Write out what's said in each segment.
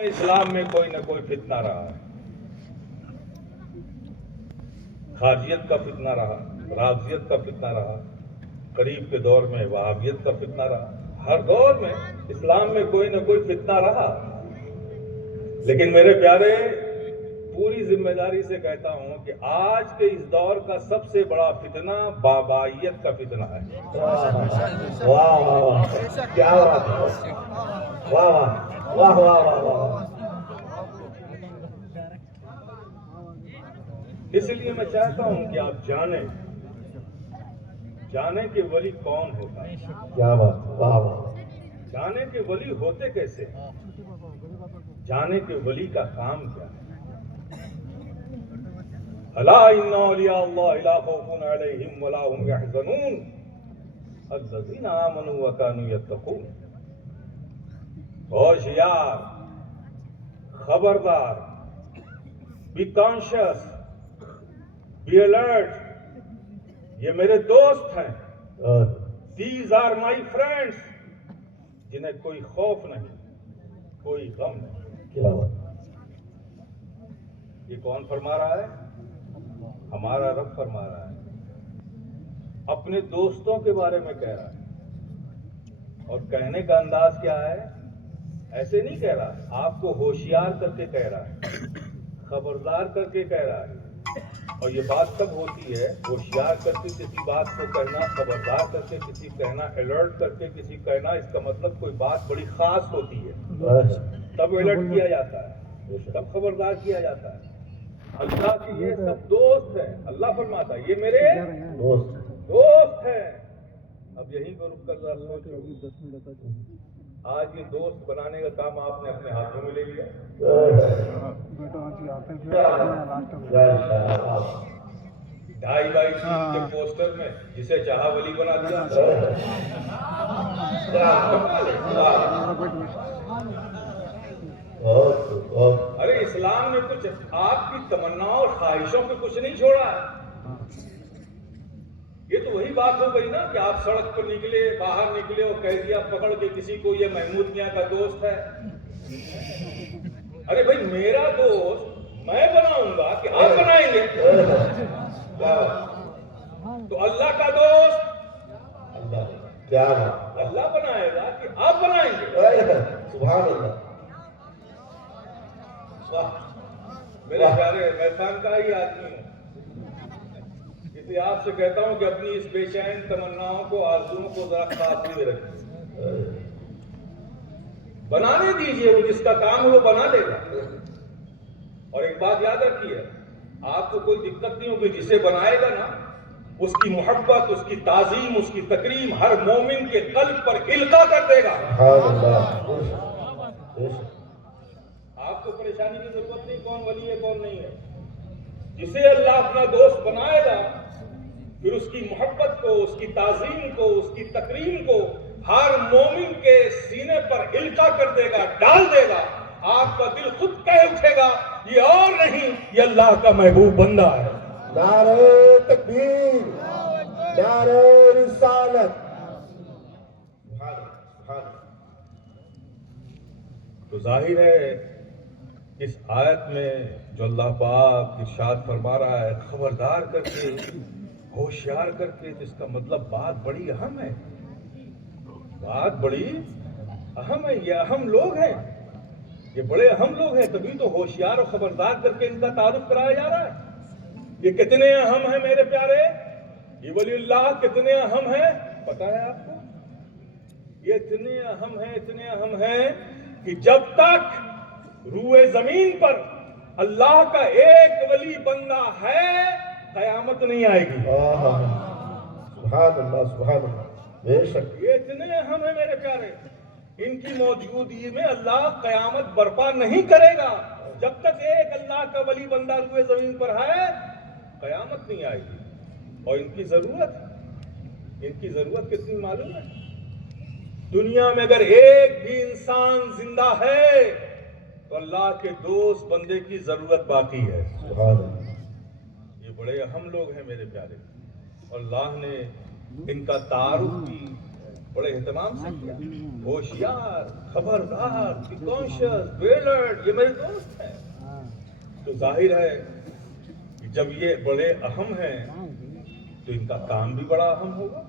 اسلام میں کوئی نہ کوئی فتنہ رہا ہے، خارجیت کا فتنہ رہا، رافضیت کا فتنہ رہا، قریب کے دور میں وہابیت کا فتنہ رہا، ہر دور میں اسلام میں کوئی نہ کوئی فتنہ رہا۔ لیکن میرے پیارے، پوری ذمہ داری سے کہتا ہوں کہ آج کے اس دور کا سب سے بڑا فتنہ بابائیت کا فتنہ ہے۔ واہ واہ واہ، کیا بات ہے، واہ واہ واہ واہ واہ۔ اس لیے میں چاہتا ہوں کہ آپ جانیں کہ ولی کون ہوتا ہے، کیا بات، واہ واہ، جانیں کہ ولی ہوتے کیسے ہیں، جانیں کہ ولی کا کام کیا ہے۔ الا ان اولیاء اللہ لا خوف علیہم ولا هم يحزنون الذین آمنوا وكانوا يتقون۔ ہوشیار، خبردار، بی کانشیس، بی الرٹ، یہ میرے دوست ہیں، دیز آر مائی فرینڈس، جنہیں کوئی خوف نہیں، کوئی غم نہیں۔ کیا بات، یہ کون فرما رہا ہے؟ ہمارا رب فرما رہا ہے، اپنے دوستوں کے بارے میں کہہ رہا ہے، اور کہنے کا انداز کیا ہے؟ ایسے نہیں کہہ رہا، آپ کو ہوشیار کر کے کہہ رہا ہے، خبردار کر کے کہہ رہا ہے۔ اور یہ بات کب ہوتی ہے؟ ہوشیار کر کے کسی بات کو کہنا، خبردار کر کے کسی کہنا، الرٹ کر کے کسی کہنا، اس کا مطلب کوئی بات بڑی خاص ہوتی ہے، تب الرٹ کیا جاتا ہے، تب خبردار کیا جاتا ہے۔ اللہ کے یہ سب دوست ہیں، اللہ فرماتا ہے یہ میرے دوست ہیں۔ اب یہیں کو رک کر ذرا سوچو، آج یہ دوست بنانے کا کام آپ نے اپنے ہاتھوں میں لے لیا۔ ڈھائی بائی تین کے پوسٹر میں جسے چاہا ولی بنا دیا۔ ارے اسلام نے کچھ آپ کی تمناؤں اور خواہشوں پہ کچھ نہیں چھوڑا ہے۔ یہ تو وہی بات ہو گئی نا کہ آپ سڑک پر نکلے، باہر نکلے اور کہہ دیا پکڑ کے کسی کو یہ محمود میاں کا دوست ہے۔ ارے بھائی میرا دوست میں بناؤں گا کہ آپ بنائیں گے؟ تو اللہ کا دوست کیا بات، اللہ بنائے گا کہ آپ بنائیں گے؟ سبحان اللہ۔ میرے پیارے، میں خانقاہ ہی آدمی ہوں، اس لیے آپ سے کہتا ہوں کہ اپنی اس بے چین تمناؤں کو، آرزوؤں کو ذرا قابو میں رکھیے، بنانے دیجیے، وہ جس کا کام ہے وہ بنا لے گا۔ اور ایک بات یاد رکھیے، آپ کو کوئی دقت نہیں ہوگی، جسے بنائے گا نا اس کی محبت، اس کی تعظیم، اس کی تکریم ہر مومن کے قلب پر القا کر دے گا۔ آپ کو پریشانی کی ضرورت نہیں کون ولی ہے کون نہیں ہے، جسے اللہ اپنا دوست بنائے گا پھر اس کی محبت کو، اس کی تعظیم کو، اس کی تکریم کو ہر مومن کے سینے پر القا کر دے گا، ڈال دے گا۔ آپ کا دل خود کہہ اٹھے گا یہ اور نہیں، یہ اللہ کا محبوب بندہ ہے۔ نعرہ تکبیر، نعرہ رسالت۔ تو ظاہر ہے اس آیت میں جو اللہ پاک ارشاد فرما رہا ہے خبردار کر کے، ہوشیار کر کے، جس کا مطلب بات بڑی اہم ہے، بات بڑی اہم ہے۔ یہ اہم لوگ ہیں، یہ بڑے اہم لوگ ہیں، تبھی تو ہوشیار اور خبردار کر کے ان کا تعارف کرایا جا رہا ہے۔ یہ کتنے اہم ہیں میرے پیارے، یہ ولی اللہ کتنے اہم ہیں پتہ ہے آپ کو؟ یہ اتنے اہم ہیں، اتنے اہم ہیں کہ جب تک روئے زمین پر اللہ کا ایک ولی بندہ ہے قیامت نہیں آئے گی۔ سبحان اللہ، سبحان اللہ، بے شک۔ یہ اتنے اہم ہیں میرے پیارے، ان کی موجودگی میں اللہ قیامت برپا نہیں کرے گا جب تک ایک اللہ کا ولی بندہ روئے زمین پر ہے، قیامت نہیں آئے گی۔ اور ان کی ضرورت کتنی معلوم ہے؟ دنیا میں اگر ایک بھی انسان زندہ ہے تو اللہ کے دوست بندے کی ضرورت باقی ہے۔ سبحان اللہ۔ یہ بڑے اہم لوگ ہیں میرے پیارے، اور اللہ نے ان کا تعارف بھی بڑے اہتمام سے کیا. ہوشیار، خبردار، کانشیس، بیلرٹ، یہ میرے دوست ہیں. تو ظاہر ہے کہ جب یہ بڑے اہم ہیں تو ان کا کام بھی بڑا اہم ہوگا.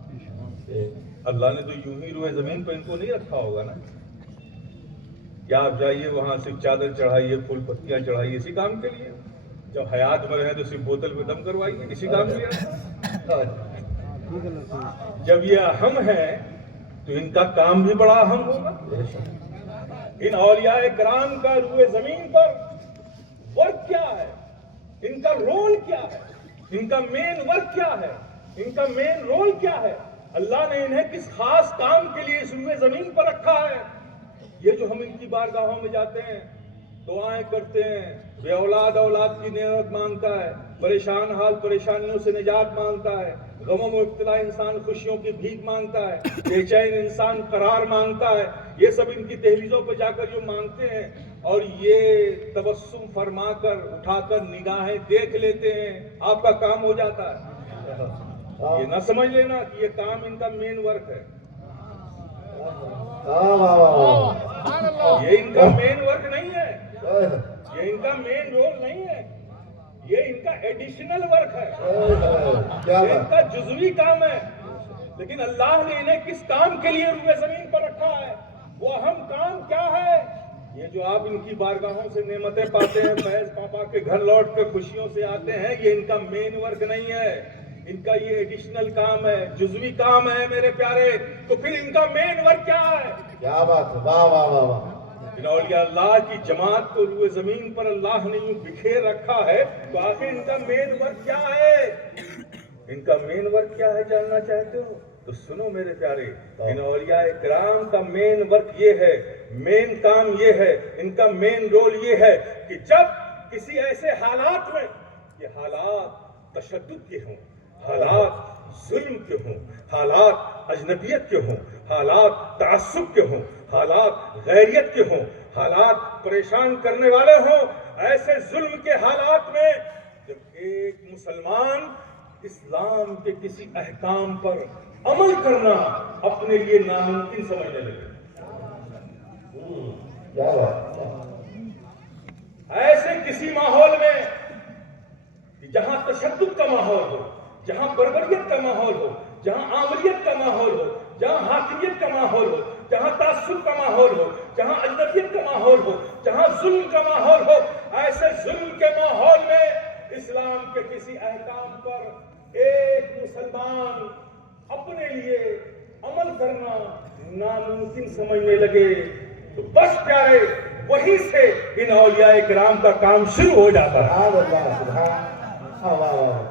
اللہ نے تو یوں ہی روئے زمین پہ ان کو نہیں رکھا ہوگا نا کہ آپ جائیے وہاں سے چادر چڑھائیے، پھول پتیاں چڑھائیے. اسی کام کے لیے جب حیات میں رہے تو صرف بوتل پہ دم کروائیے، اسی کام کے لیے. جب یہ اہم ہے تو ان کا کام بھی بڑا اہم ہوگا. ان اولیاء کرام کا روئے زمین پر ورک کیا ہے، ان کا رول کیا ہے، ان کا مین ورک کیا ہے، ان کا مین رول کیا ہے. اللہ نے انہیں کس خاص کام کے لیے اس روئے زمین پر رکھا ہے. یہ جو ہم ان کی بارگاہوں میں جاتے ہیں، دعائیں کرتے ہیں، بے اولاد اولاد کی نعمت مانگتا ہے، پریشان حال پریشانیوں سے نجات مانگتا ہے، غموں میں مبتلا انسان خوشیوں کی بھیک مانگتا ہے، بے چین انسان قرار مانگتا ہے. یہ سب ان کی دہلیزوں پہ جا کر جو مانگتے ہیں اور یہ تبسم فرما کر اٹھا کر نگاہیں دیکھ لیتے ہیں، آپ کا کام ہو جاتا ہے. یہ نہ سمجھ لینا کہ یہ کام ان کا مین ورک ہے. یہ ان کا مین ورک نہیں ہے، یہ ان کا مین رول نہیں ہے، یہ ان کا ایڈیشنل ورک ہے، یہ ان کا جزوی کام ہے. لیکن اللہ نے انہیں کس کام کے لیے روئے زمین پر رکھا ہے، وہ اہم کام کیا ہے. یہ جو آپ ان کی بارگاہوں سے نعمتیں پاتے ہیں، فیض پاپا کے گھر لوٹ کے خوشیوں سے آتے ہیں، یہ ان کا مین ورک نہیں ہے، ان کا یہ ایڈیشنل کام ہے، جزوی کام ہے میرے پیارے. تو پھر ان کا مین ورک کیا ہے؟ کیا بات ہے، واہ واہ واہ واہ. ان اولیاء اللہ کی جماعت کو روئے زمین پر اللہ نے یوں بکھیر رکھا ہے، تو آخر ان کا مین ورک کیا ہے؟ ان کا مین ورک کیا ہے جاننا چاہتے ہو تو سنو میرے پیارے. ان اولیاء کرام کا مین ورک یہ ہے، مین کام یہ ہے، ان کا مین رول یہ ہے کہ جب کسی ایسے حالات میں، یہ حالات تشدد کے ہوں، حالات ظلم کے ہوں، حالات اجنبیت کے ہوں، حالات تعصب کے ہوں، حالات غیریت کے ہوں، حالات پریشان کرنے والے ہوں، ایسے ظلم کے حالات میں جب ایک مسلمان اسلام کے کسی احکام پر عمل کرنا اپنے لیے ناممکن سمجھنے لگے، کیا بات. ایسے کسی ماحول میں جہاں تشدد کا ماحول ہو، جہاں بربریت کا ماحول ہو، جہاں آمریت کا ماحول ہو، جہاں حاکمیت کا ماحول ہو، جہاں تعصب کا ماحول ہو، جہاں اجنبیت کا ماحول ہو، جہاں ظلم کا ماحول ہو، ایسے ظلم کے ماحول میں اسلام کے کسی احکام پر ایک مسلمان اپنے لیے عمل کرنا ناممکن سمجھنے لگے تو بس پیارے وہیں سے ان اولیاء کرام کا کام شروع ہو جاتا ہے. سبحان اللہ، سبحان. واہ واہ واہ.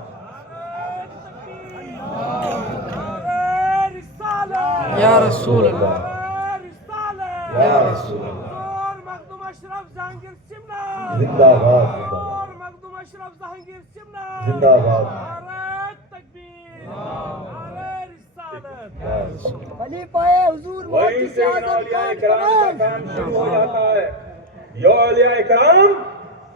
یا رسول اللہ، یا رسول اللہ. مخدوم اشرف جہانگیر سمنا، زندہ باد، مخدوم اشرف جہانگیر سمنا، زندہ باد. نعرہ تکبیر، نعرہ رسالت. یا رسول اللہ. خلیفہ حضور وہیں سے ان اولیاء کرام کا کام شروع ہو جاتا ہے. یہ اولیاء کرام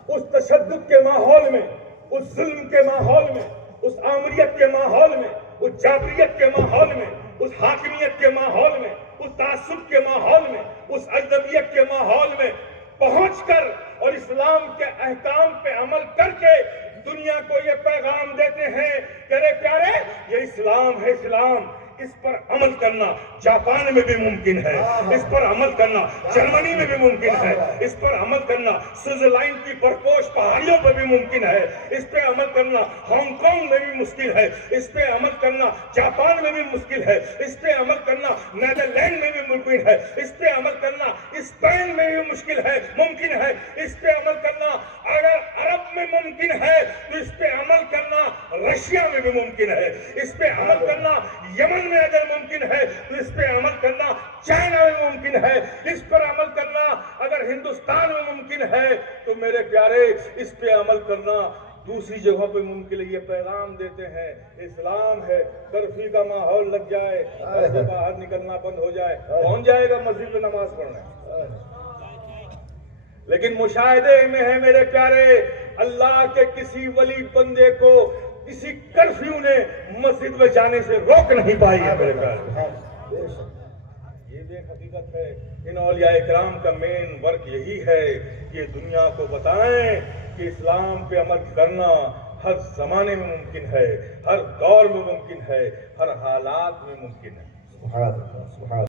اس تشدد کے ماحول میں، اس ظلم کے ماحول میں، اس آمریت کے ماحول میں، اس جابریت کے ماحول میں، اس حاکمیت کے ماحول میں، اس تعصب کے ماحول میں، اس اجنبیت کے ماحول میں پہنچ کر اور اسلام کے احکام پہ عمل کر کے دنیا کو یہ پیغام دیتے ہیں کہ ارے پیارے یہ اسلام ہے، اسلام اس پر عمل کرنا جاپان میں بھی ممکن ہے، اس پر عمل کرنا جرمنی میں بھی ممکن ہے، اس پر عمل کرنا سوئٹزرلینڈ کی پرپوش پہاڑیوں پہ بھی ممکن ہے، اس پہ عمل کرنا ہانگ کانگ میں بھی مشکل ہے، اس پہ عمل کرنا جاپان میں بھی مشکل ہے، اس پہ عمل کرنا نیدرلینڈ میں بھی ممکن ہے، اس پہ عمل کرنا اسپین میں بھی مشکل ہے، ممکن ہے، اس پہ عمل کرنا اگر عرب میں ممکن ہے تو اس پہ عمل کرنا رشیا میں بھی ممکن ہے، اس پہ عمل کرنا یمن میں اگر ممکن ہے تو اس پہ عمل کرنا چائنا میں ممکن ہے، اس پر عمل کرنا اگر ہندوستان میں ممکن ہے تو میرے پیارے اس پہ عمل کرنا دوسری جگہوں پہ ممکن ہے. یہ پیغام دیتے ہیں اسلام ہے، کرفیو کا ماحول لگ جائے، گھر سے باہر نکلنا بند ہو جائے، کون جائے گا مسجد میں نماز پڑھنے؟ لیکن مشاہدے میں ہے میرے پیارے اللہ کے کسی ولی بندے کو کسی کرفیو نے مسجد میں جانے سے روک نہیں پائی ہے میرے پیارے. یہ بھی ایک حقیقت ہے. ان اولیاء اکرام کا مین ورک یہی ہے کہ دنیا کو بتائیں کہ اسلام پہ عمل کرنا ہر زمانے میں ممکن ہے, ہر دور میں ممکن ہے, ہر حالات میں ممکن ہے. سبحان اللہ, سبحان